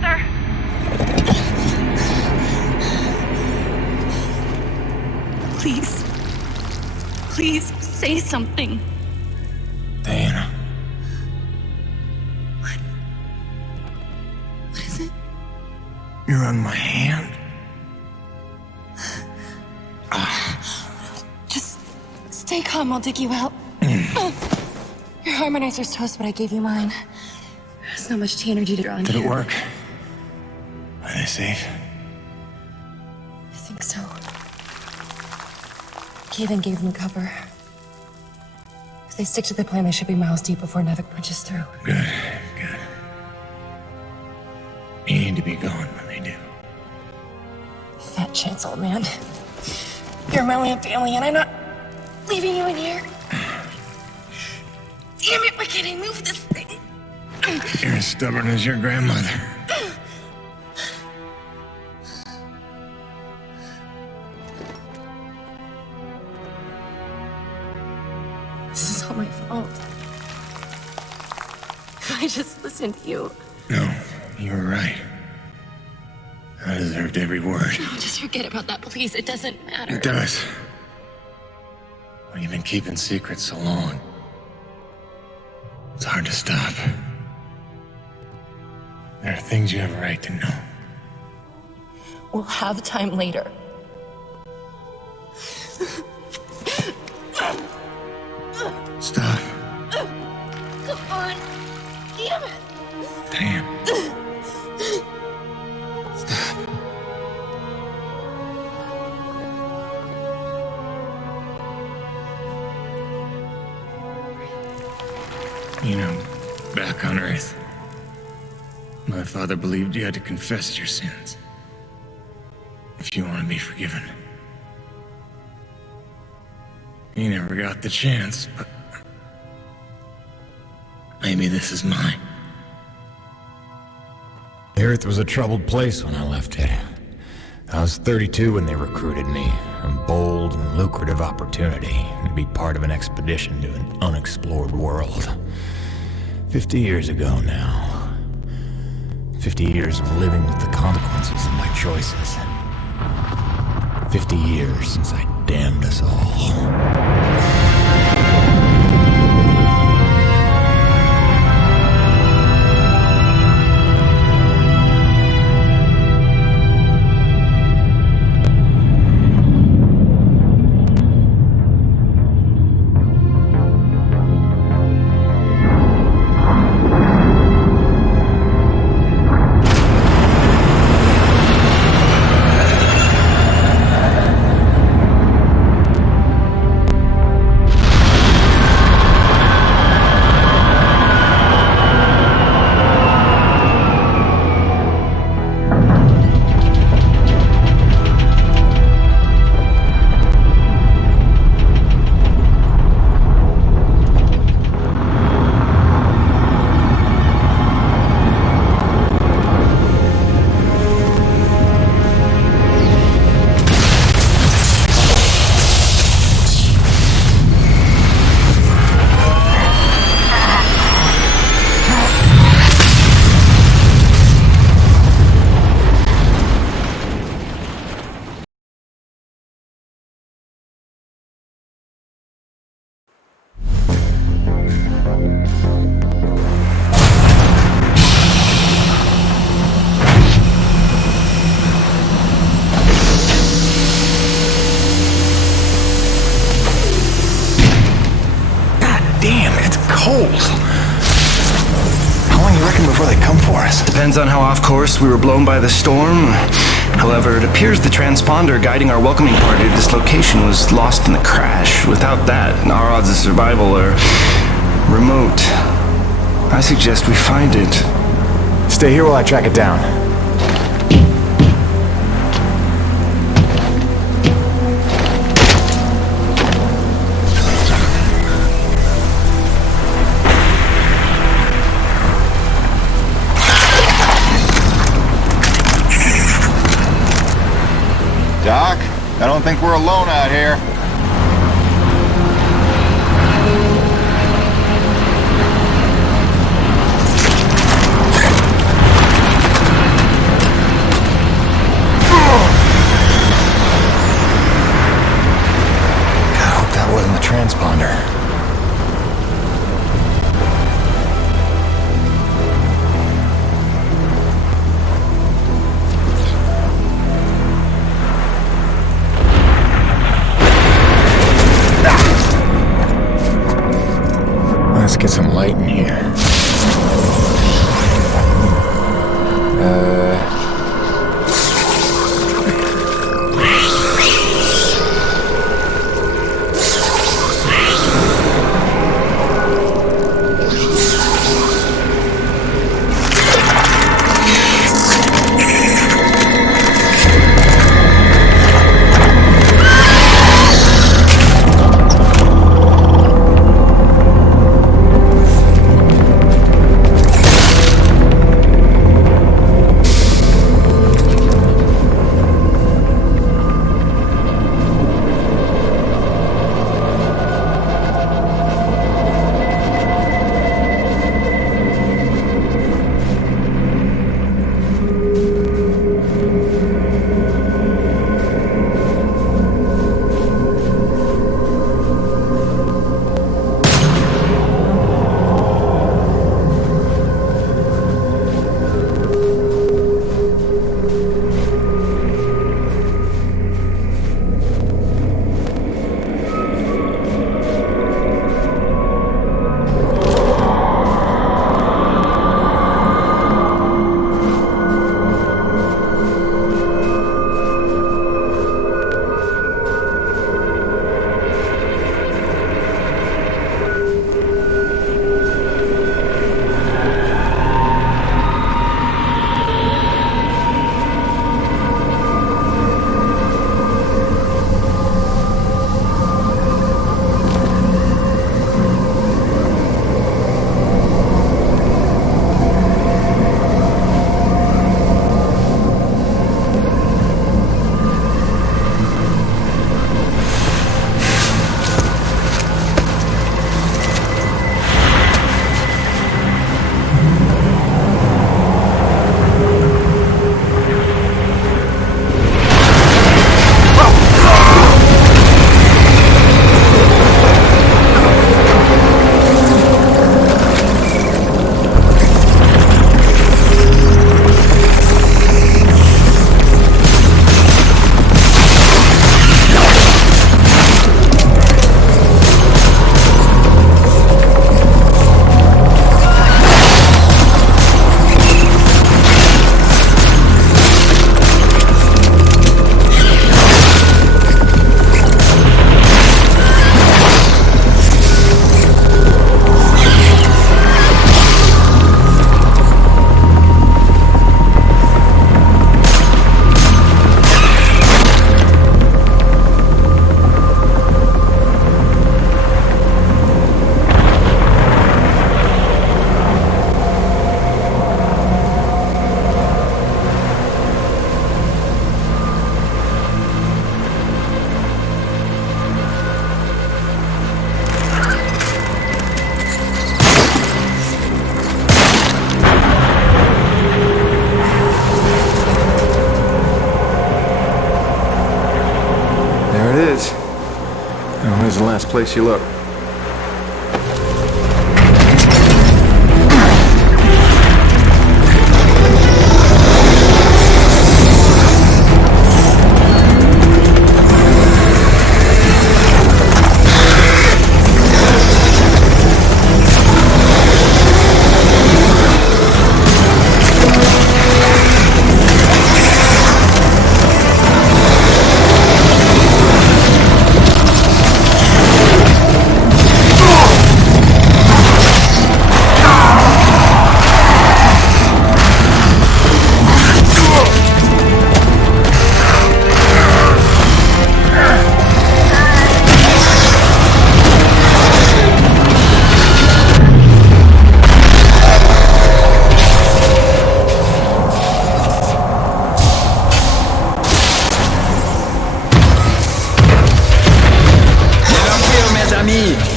grandmother! Please. Please, say something. Diana. What is it? You're on my hand. Just stay calm, I'll dig you out. Your harmonizer's toast, but I gave you mine. There's not much energy to draw on Did here. it work? Are they safe? I think so. Kaven gave them cover. If they stick to the plan, they should be miles deep before Nevik punches through. Good, good. You need to be gone when they do. Fat chance, old man. You're my only family, and I'm not leaving you in here. Damn it, why can't I move this thing? You're as stubborn as your grandmother. This is all my fault. If I just listened to you. No, you were right. I deserved every word. No, just forget about that, please. It doesn't matter. It does. Well, you've been keeping secrets so long. It's hard to stop. There are things you have a right to know. We'll have time later. Stop. Come on. Damn it. Damn. Stop. You know, back on Earth, my father believed you had to confess your sins if you want to be forgiven. He never got the chance, but maybe this is mine. The Earth was a troubled place when I left it. I was 32 when they recruited me. A bold and lucrative opportunity to be part of an expedition to an unexplored world. 50 years ago now. 50 years of living with the consequences of my choices. 50 years since I damned us all. Cold. How long do you reckon before they come for us? Depends on how off course we were blown by the storm. However, it appears the transponder guiding our welcoming party to this location was lost in the crash. Without that, our odds of survival are remote. I suggest we find it. Stay here while I track it down. Doc, I don't think we're alone out here. Where's the last place you looked?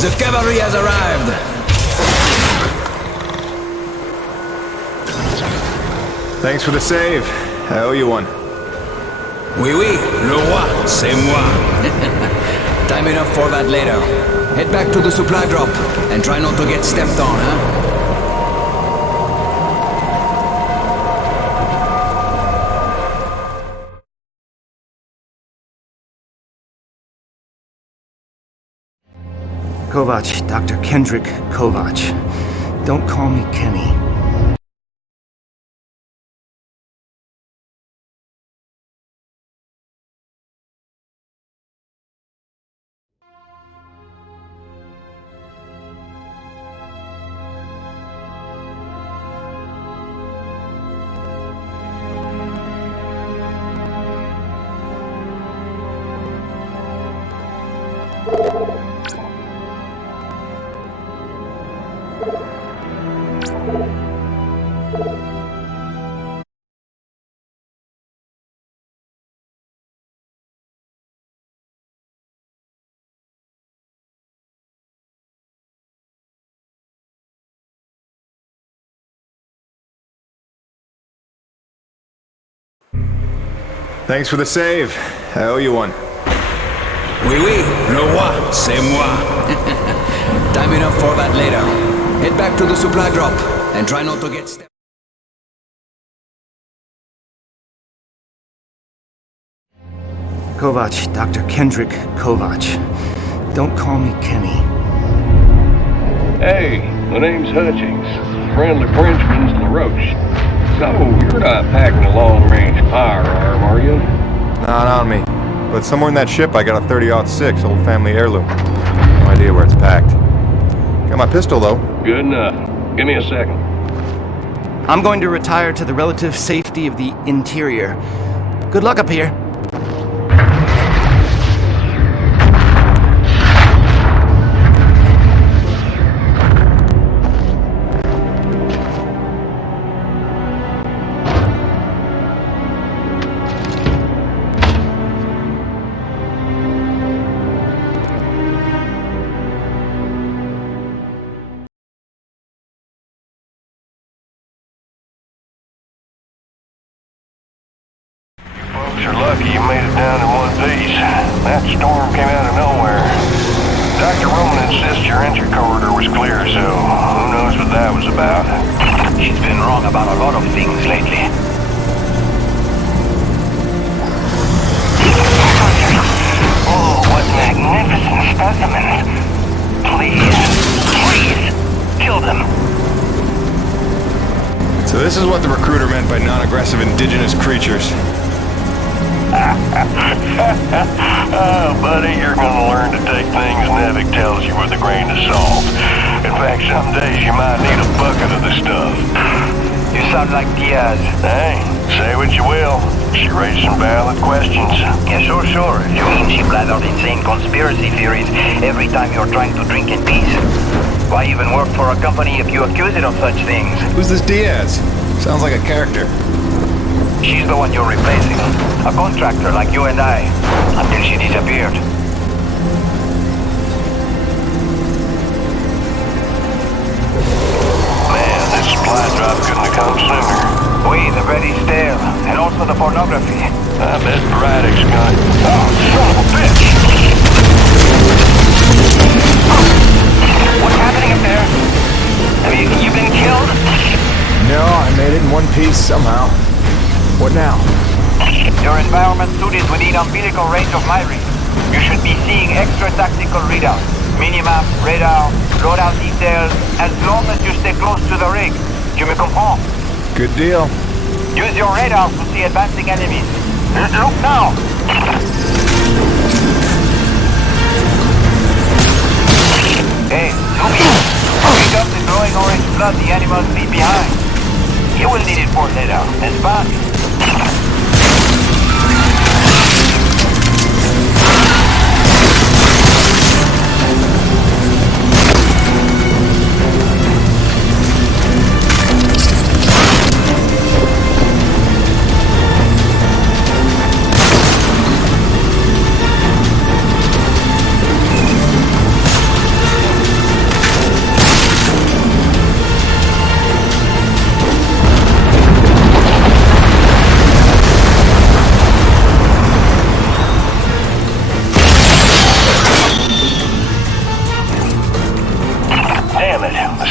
The cavalry has arrived! Thanks for the save. I owe you one. Oui, oui, le roi, c'est moi. Time enough for that later. Head back to the supply drop, and try not to get stepped on, huh? Kovac, Dr. Kendrick Kovac. Don't call me Kenny. Thanks for the save. I owe you one. Oui, oui, le roi, c'est moi. Time enough for that later. Head back to the supply drop, and try not to get stepped. Kovac, Dr. Kendrick Kovac. Don't call me Kenny. Hey, my name's Hutchings. Friendly Frenchman's LaRoche. So, you're not packing a long-range firearm, are you? Not on me. But somewhere in that ship I got a 30-06 old family heirloom. No idea where it's packed. Got my pistol, though. Good enough. Give me a second. I'm going to retire to the relative safety of the interior. Good luck up here. You're lucky you made it down in one piece. That storm came out of nowhere. Dr. Roman insists your entry corridor was clear, so who knows what that was about. She's been wrong about a lot of things lately. Oh, what magnificent specimens. Please, kill them. So this is what the recruiter meant by non-aggressive indigenous creatures. Oh, buddy, you're gonna learn to take things Nevik tells you with a grain of salt. In fact, some days you might need a bucket of the stuff. You sound like Diaz. Hey, say what you will. She raised some valid questions. Yeah, sure. You mean she blathered insane conspiracy theories every time you're trying to drink in peace? Why even work for a company if you accuse it of such things? Who's this Diaz? Sounds like a character. She's the one you're replacing. A contractor like you and I. Until she disappeared. Man, this supply drop couldn't have come sooner. Oui, the ready stale. And also the pornography. I bet Braddock's gonna... Oh, son of a bitch! You been killed? No, I made it in one piece somehow. What now? Your environment suit is within umbilical range of my rig. You should be seeing extra tactical readouts. Minimap, radar, loadout details, as long as you stay close to the rig. Tu me comprends? Good deal. Use your radar to see advancing enemies. Look now! Hey, Zubi! Pick up the glowing orange blood the animals leave behind. You will need it for later, n'est-ce pas?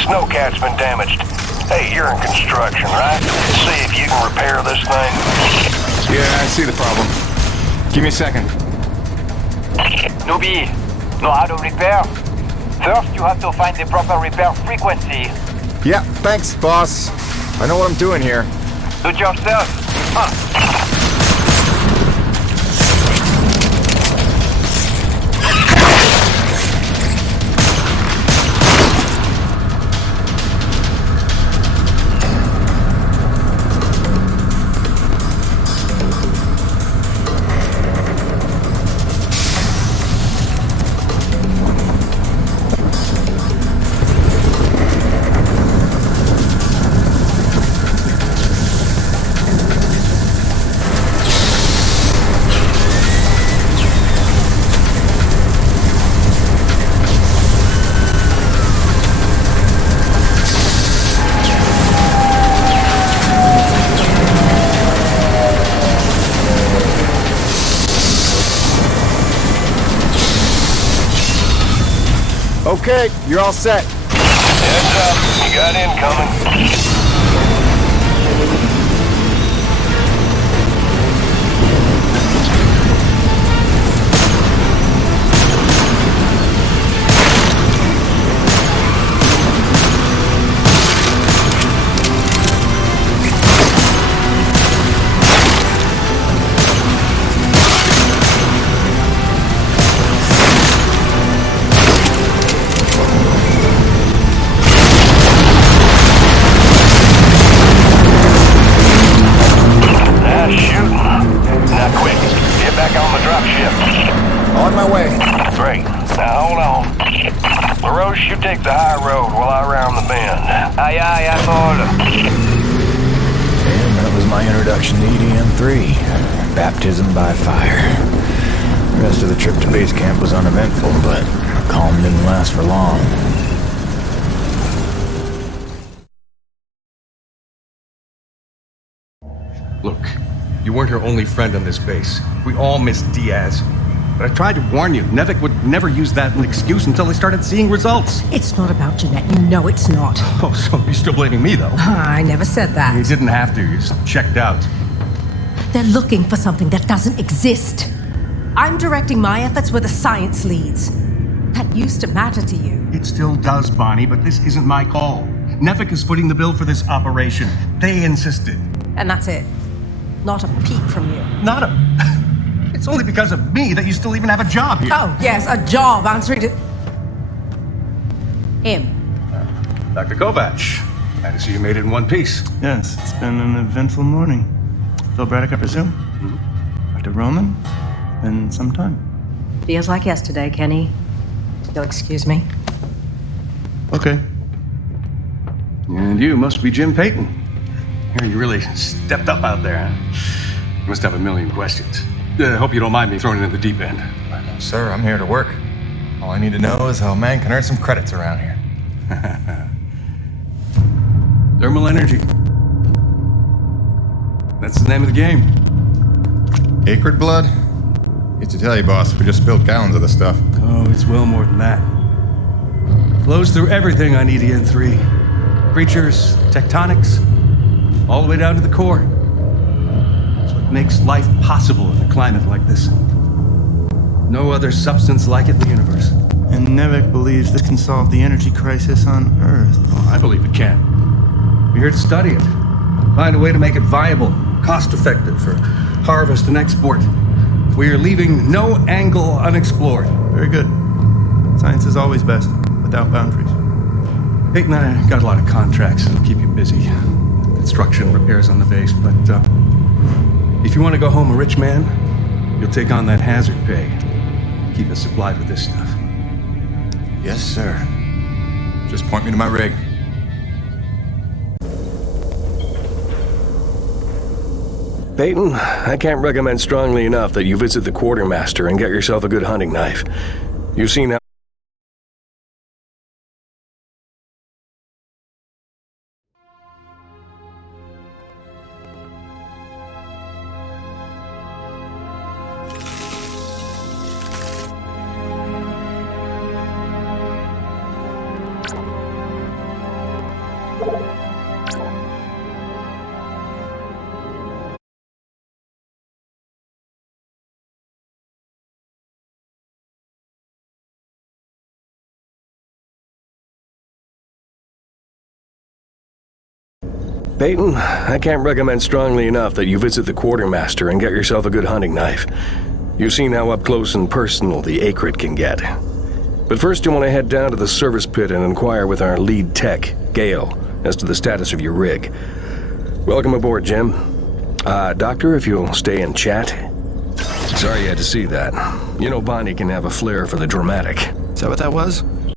Snowcat's been damaged. Hey, you're in construction, right? See if you can repair this thing. Yeah, I see the problem. Give me a second. Newbie, know how to repair? First, you have to find the proper repair frequency. Yeah, thanks, boss. I know what I'm doing here. Do it yourself. Okay, you're all set. Heads up, you got incoming. On my way. Great. Now hold on. LaRoche, you take the high road while I round the bend. Aye, aye, I'm all. And that was my introduction to EDM-3. Baptism by fire. The rest of the trip to base camp was uneventful, but the calm didn't last for long. Look, you weren't her only friend on this base. We all miss Diaz. But I tried to warn you. Nevik would never use that as an excuse until they started seeing results. It's not about Jeanette. You know it's not. Oh, so you're still blaming me, though? I never said that. You didn't have to. You just checked out. They're looking for something that doesn't exist. I'm directing my efforts where the science leads. That used to matter to you. It still does, Bonnie, but this isn't my call. Nevik is footing the bill for this operation. They insisted. And that's it. Not a peep from you. Not a... It's only because of me that you still even have a job here. Oh, yes, a job answering to... him. Dr. Kovac, glad to see you made it in one piece. Yes, it's been an eventful morning. Phil Braddock, I presume? Mm-hmm. Dr. Roman? Been some time. Feels like yesterday, Kenny. You'll excuse me. Okay. And you must be Jim Payton. You really stepped up out there, huh? You must have a million questions. I hope you don't mind me throwing it in the deep end. Sir, I'm here to work. All I need to know is how a man can earn some credits around here. Thermal energy. That's the name of the game. Acrid blood? Hate to tell you, boss, we just spilled gallons of the stuff. Oh, it's well more than that. Flows through everything on EDN-3. creatures, tectonics, all the way down to the core. It's what makes life possible in a climate like this. No other substance like it in the universe. And Nevek believes this can solve the energy crisis on Earth. Oh, I believe it can. We're here to study it. Find a way to make it viable, cost-effective for harvest and export. We are leaving no angle unexplored. Very good. Science is always best, without boundaries. Peyton and I got a lot of contracts that'll keep you busy. Construction, repairs on the base, but if you want to go home a rich man, you'll take on that hazard pay. Keep us supplied with this stuff. Yes, sir. Just point me to my rig. Peyton, I can't recommend strongly enough that you visit the quartermaster and get yourself a good hunting knife. You've seen how Peyton, I can't recommend strongly enough that you visit the quartermaster and get yourself a good hunting knife. You've seen how up close and personal the Acrid can get. But first you want to head down to the service pit and inquire with our lead tech, Gale, as to the status of your rig. Welcome aboard, Jim. Doctor, if you'll stay and chat. Sorry you had to see that. You know Bonnie can have a flair for the dramatic. Is that what that was?